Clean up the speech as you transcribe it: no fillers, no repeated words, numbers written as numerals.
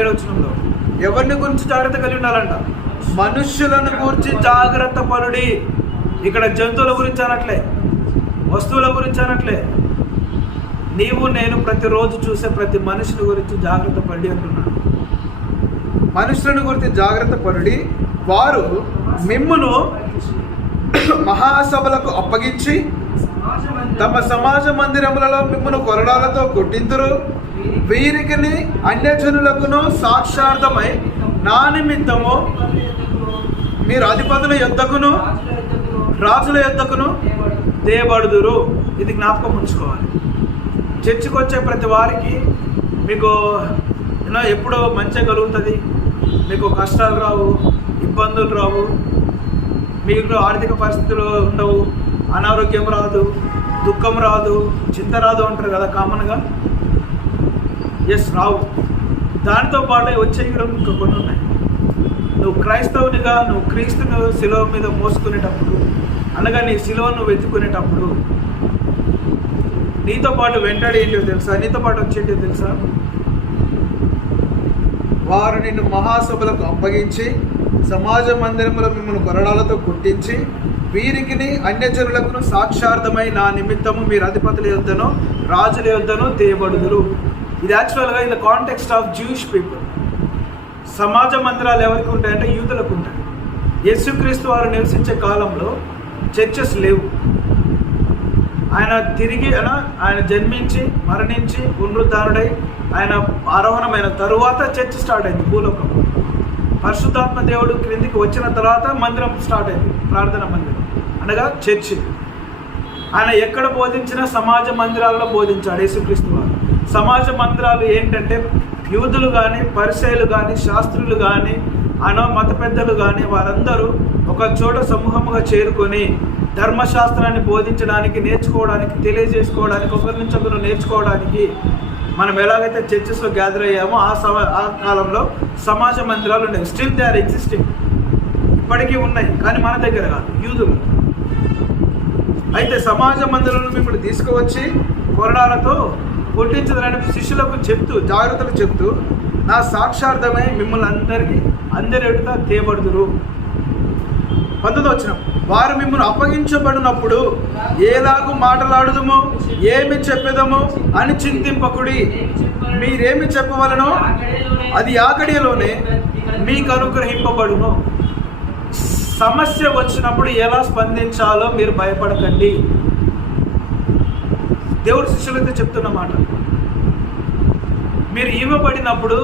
17 ఎవరిని గురించి జాగ్రత్త కలిగి ఉండాలంట? మనుష్యులను గురించి జాగ్రత్త పడుడి. ఇక్కడ జంతువుల గురించి అనట్లే, వస్తువుల గురించి అనట్లే. నీవు నేను ప్రతిరోజు చూసే ప్రతి మనిషిని గురించి జాగ్రత్త పడి అంటున్నాడు. మనుషులను గురించి జాగ్రత్త పడి వారు మిమ్మును మహాసభలకు అప్పగించి తమ సమాజ మందిరములలో మిమ్మును కొరడాలతో కొట్టింతురు. వీరికి అన్యజనులకును సాక్షార్థమై నా నిమిత్తము మీరు అధిపతుల యొద్దకును రాజుల యొద్దకును తేబడుదురు. ఇది జ్ఞాపకం ఉంచుకోవాలి. చర్చికి వచ్చే ప్రతి వారికి మీకు ఎప్పుడో మంచిగా కలుగుతుంది, మీకు కష్టాలు రావు, ఇబ్బందులు రావు, మీకు ఆర్థిక పరిస్థితులు ఉండవు, అనారోగ్యం రాదు, దుఃఖం రాదు, చింత రాదు అంటారు కదా కామన్గా. రావు. దానితో పాటు వచ్చే ఇంకా కొన్ని ఉన్నాయి. నువ్వు క్రైస్తవునిగా నువ్వు క్రీస్తును శిలువ మీద మోసుకునేటప్పుడు, అనగా నీ శిలువను వెతుకునేటప్పుడు నీతో పాటు వెంటాడి ఏంటో తెలుసా? నీతో పాటు వచ్చేంటో తెలుసా? వారు నిన్ను మహాసభలకు అప్పగించి సమాజ మందిరములో మిమ్మల్ని కొరడాలతో కొట్టించి వీరికి అన్యజనులకు సాక్షార్థమై నా నిమిత్తము మీరు అధిపతుల యొద్దను రాజుల యొద్దను తేబడుదురు. ఇది యాక్చువల్గా in the context of Jewish people. సమాజ మందిరాలు ఎవరికి ఉంటాయంటే యూదులకు ఉంటాయి. యేసుక్రీస్తు వారు నివసించే కాలంలో చర్చెస్ లేవు. ఆయన జన్మించి మరణించి పునరుద్ధారుడై ఆయన ఆరోహణమైన తరువాత చర్చ్ స్టార్ట్ అయింది భూలోకంలో. పరిశుద్ధాత్మ దేవుడు క్రిందికి వచ్చిన తర్వాత మందిరం స్టార్ట్ అయింది, ప్రార్థన మందిరం అనగా చర్చి. ఆయన ఎక్కడ బోధించినా సమాజ మందిరాల్లో బోధించాడు యేసుక్రీస్తు వారు. సమాజ మందిరాలు ఏంటంటే యూదులు కానీ పరిసయ్యులు కానీ శాస్త్రులు కానీ మత పెద్దలు కానీ వారందరూ ఒక చోట సమూహముగా చేరుకొని ధర్మశాస్త్రాన్ని బోధించడానికి, నేర్చుకోవడానికి, తెలియజేసుకోవడానికి, ఒకరి నుంచి ఒకరు నేర్చుకోవడానికి మనం ఎలాగైతే చర్చెస్లో గ్యాదర్ అయ్యామో ఆ కాలంలో సమాజ మందిరాలు ఉండేవి. స్టిల్ దే ఆర్ ఎగ్జిస్టింగ్, ఇప్పటికీ ఉన్నాయి, కానీ మన దగ్గర కాదు, యూదులు. అయితే సమాజ మందిరంలో మిమ్మల్ని తీసుకువచ్చి కొరడాలతో కొట్టించదని శిష్యులకు చెప్తూ జాగ్రత్తలు చెప్తూ నా సాక్షార్థమై మిమ్మల్ని అందరి ఎదుట తేబడుదురు. 19 వారు మిమ్మల్ని అప్పగించబడినప్పుడు ఏలాగు మాట్లాడుదమో ఏమి చెప్పేదమో అని చింతింపకుడి. మీరేమి చెప్పవలనో అది ఆ గడియలోనే మీకు అనుగ్రహింపబడును. సమస్య వచ్చినప్పుడు ఎలా స్పందించాలో మీరు భయపడకండి. దేవుడు శిష్యులతో చెప్తున్నమాట. మీరు ఇవ్వబడినప్పుడు